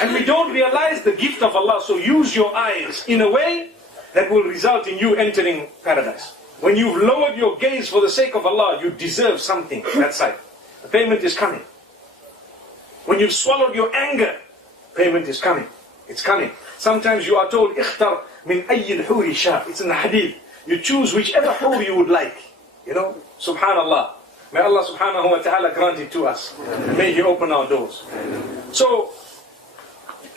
And we don't realize the gift of Allah. So use your eyes in a way that will result in you entering paradise. When you've lowered your gaze for the sake of Allah, you deserve something that side. The payment is coming. When you've swallowed your anger, payment is coming. It's coming. Sometimes you are told, اختر من أي الحور شاء. It's in the hadith. You choose whichever hur you would like. You know, subhanallah. May Allah subhanahu wa ta'ala grant it to us. May He open our doors. So,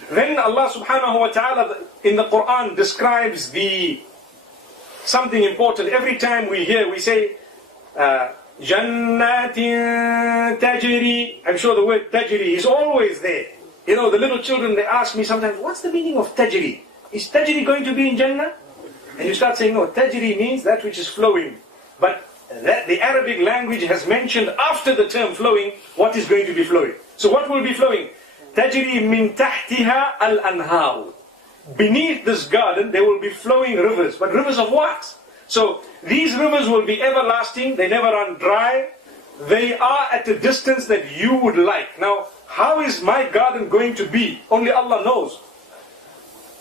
then Allah subhanahu wa ta'ala in the Quran describes something important. Every time we hear, we say, Jannatin tajri. I'm sure the word tajri is always there. You know, the little children, they ask me sometimes, what's the meaning of tajri? Is tajri going to be in Jannah? And you start saying, no, tajri means that which is flowing. But the Arabic language has mentioned after the term flowing, what is going to be flowing. So what will be flowing? Tajri min tahtiha al-anhar. Beneath this garden, there will be flowing rivers. But rivers of what? So these rivers will be everlasting. They never run dry. They are at a distance that you would like. Now, how is my garden going to be? Only Allah knows.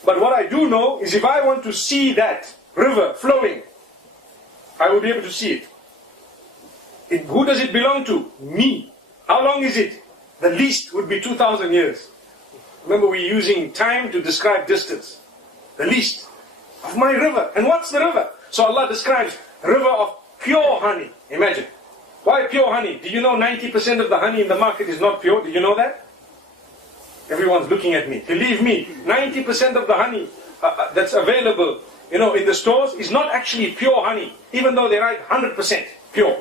But what I do know is if I want to see that river flowing, I will be able to see it. Who does it belong to? Me. How long is it? The least would be 2,000 years. Remember, we're using time to describe distance. The least of my river. And what's the river? So Allah describes river of pure honey. Imagine. Why pure honey? Do you know 90% of the honey in the market is not pure? Did you know that? Everyone's looking at me. Believe me, 90% of the honey that's available, you know, in the stores is not actually pure honey. Even though they write 100% pure.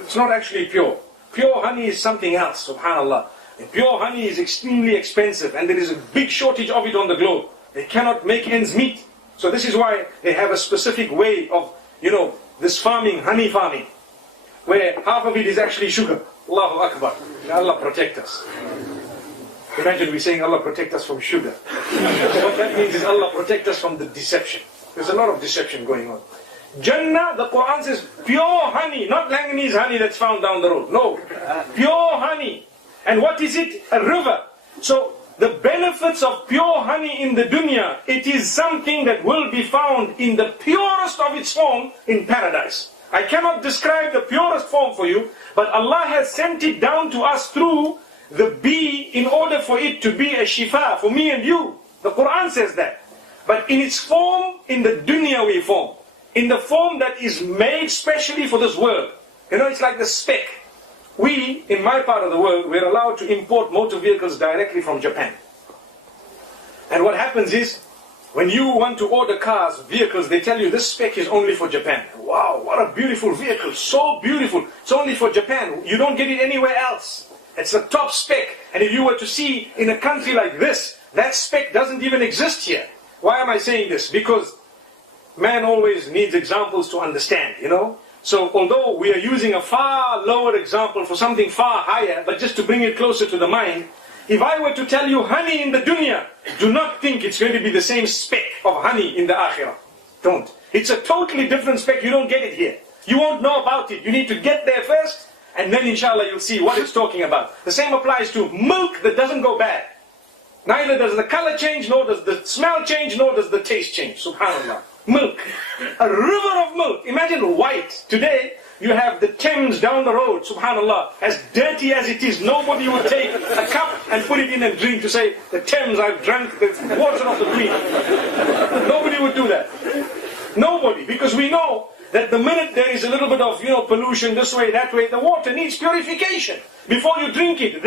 It's not actually pure. Pure honey is something else, subhanallah. And pure honey is extremely expensive and there is a big shortage of it on the globe. They cannot make ends meet. So this is why they have a specific way of, you know, this farming, honey farming, where half of it is actually sugar. Allahu Akbar. May Allah protect us. Imagine we saying Allah protect us from sugar. What that means is Allah protect us from the deception. There's a lot of deception going on. Jannah, the Quran says, pure honey, not Langanese honey that's found down the road. No, pure honey. And what is it? A river. So the benefits of pure honey in the dunya, it is something that will be found in the purest of its form in paradise. I cannot describe the purest form for you, but Allah has sent it down to us through the bee in order for it to be a shifa for me and you. The Quran says that. But in its form, in the dunyawi form, in the form that is made specially for this world. You know, it's like the speck. We, in my part of the world, we're allowed to import motor vehicles directly from Japan. And what happens is, when you want to order cars, vehicles, they tell you this spec is only for Japan. Wow, what a beautiful vehicle, so beautiful. It's only for Japan. You don't get it anywhere else. It's the top spec. And if you were to see in a country like this, that spec doesn't even exist here. Why am I saying this? Because man always needs examples to understand, you know. So although we are using a far lower example for something far higher, but just to bring it closer to the mind, if I were to tell you honey in the dunya, do not think it's going to be the same speck of honey in the akhirah. Don't. It's a totally different speck. You don't get it here. You won't know about it. You need to get there first, and then inshallah you'll see what it's talking about. The same applies to milk that doesn't go bad. Neither does the color change, nor does the smell change, nor does the taste change. Subhanallah. Milk. A river of milk. Imagine white. Today, you have the Thames down the road, subhanallah. As dirty as it is, nobody would take a cup and put it in and drink to say, the Thames, I've drank the water of the Queen. Nobody would do that. Nobody. Because we know that the minute there is a little bit of, pollution this way, that way, the water needs purification. Before you drink it,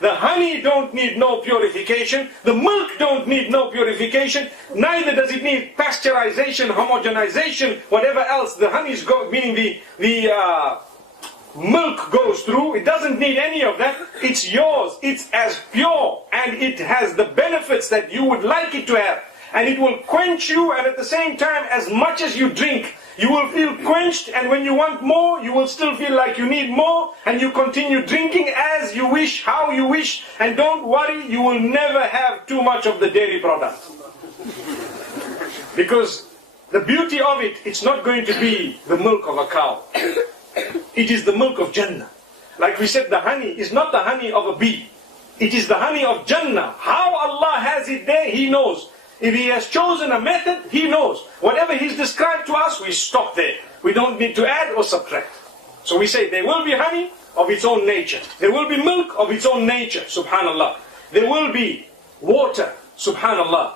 the honey don't need no purification. The milk don't need no purification. Neither does it need pasteurization, homogenization, whatever else the honeys go, meaning the milk goes through. It doesn't need any of that. It's yours. It's as pure, and it has the benefits that you would like it to have. And it will quench you, and at the same time, as much as you drink, you will feel quenched, and when you want more, you will still feel like you need more, and you continue drinking as you wish, how you wish, and don't worry, you will never have too much of the dairy product. Because the beauty of it, it's not going to be the milk of a cow. It is the milk of Jannah. Like we said, the honey is not the honey of a bee. It is the honey of Jannah. How Allah has it there, He knows. If He has chosen a method, He knows. Whatever He's described to us, we stop there. We don't need to add or subtract. So we say there will be honey of its own nature. There will be milk of its own nature, subhanallah. There will be water, subhanallah.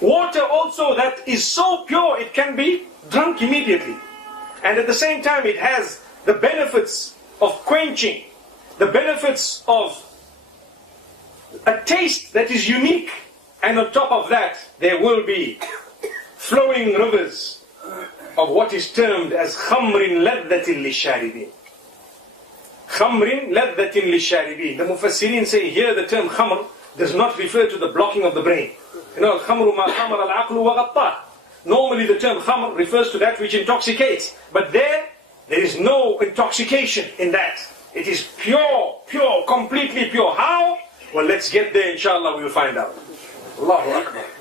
Water also that is so pure it can be drunk immediately. And at the same time it has the benefits of quenching, the benefits of a taste that is unique. And on top of that, there will be flowing rivers of what is termed as khamrin ladhatin lisharibin. Khamrin ladhatin lisharibin. The Mufassirin say here the term khamr does not refer to the blocking of the brain. You know, al-khamru ma khamar al-aqlu wa ghattah. Normally the term khamr refers to that which intoxicates. But there is no intoxication in that. It is pure, completely pure. How? Well, let's get there, inshallah, we'll find out. Allahu Akbar.